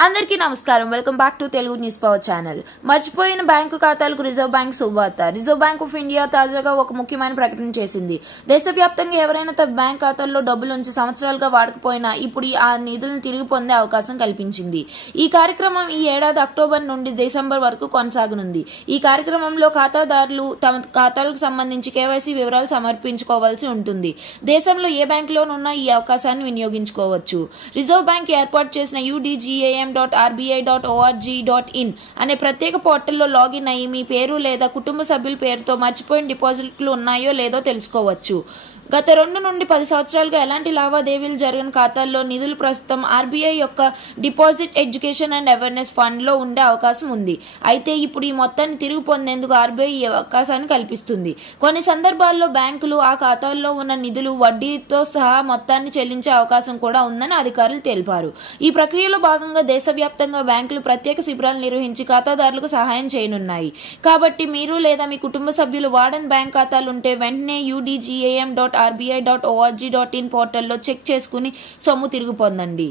అందరికీ నమస్కారం. Welcome back to Telugu news power channel. మర్చిపోయిన బ్యాంకు ఖాతాలకు రిజర్వ్ బ్యాంక్ శుభవార్త. రిజర్వ్ బ్యాంక్ ఆఫ్ ఇండియా తాజాగా ఒక ముఖ్యమైన ప్రకటన చేసింది. దేశవ్యాప్తంగా ఎవరైనా తమ బ్యాంక్ ఖాతాల్లో డబ్బులు ఉంచి సంవత్సరాలుగా వాడకపోయినా ఇప్పుడు ఆ నిధులను తిరిగి పొందే అవకాశం కల్పించింది. ఈ కార్యక్రమం ఈ ఏడాది అక్టోబర్ నుండి డిసెంబర్ వరకు కొనసాగనుంది. ఈ కార్యక్రమంలో ఖాతాదారులు తమ ఖాతాలకు సంబంధించి కేవైసీ వివరాలు సమర్పించుకోవాల్సి ఉంటుంది. దేశంలో ఏ బ్యాంకులోనున్నా ఈ అవకాశాన్ని వినియోగించుకోవచ్చు. రిజర్వ్ బ్యాంక్ ఏర్పాటు చేసిన UDGAM.RBI.org.in అనే ప్రత్యేక పోర్టల్లో లాగిన్ అయ్యి మీ పేరు లేదా కుటుంబ సభ్యుల పేరుతో మర్చిపోయిన డిపాజిట్లు ఉన్నాయో లేదో తెలుసుకోవచ్చు. గత 2 నుండి 10 సంవత్సరాలుగా ఎలాంటి లావాదేవీలు జరగని ఖాతాల్లో నిధులు ప్రస్తుతం ఆర్బీఐ యొక్క deposit education and awareness fund లో ఉండే అవకాశం ఉంది. అయితే ఇప్పుడు ఈ మొత్తాన్ని తిరిగి పొందేందుకు ఆర్బీఐ ఈ అవకాశాన్ని కల్పిస్తుంది. కొన్ని సందర్భాల్లో బ్యాంకులు ఆ ఖాతాల్లో ఉన్న నిధులు వడ్డీతో సహా మొత్తాన్ని చెల్లించే అవకాశం కూడా ఉందని అధికారులు తెలిపారు. ఈ ప్రక్రియలో భాగంగా దేశవ్యాప్తంగా బ్యాంకులు ప్రత్యేక శిబిరాలు నిర్వహించి ఖాతాదారులకు సహాయం చేయనున్నాయి. కాబట్టి మీరు లేదా మీ కుటుంబ సభ్యులు వాడని బ్యాంక్ ఖాతాలుంటే వెంటనే UDGAM.RBI.org.in పోర్టల్లో చెక్ చేసుకుని సొమ్ము తిరిగి పొందండి.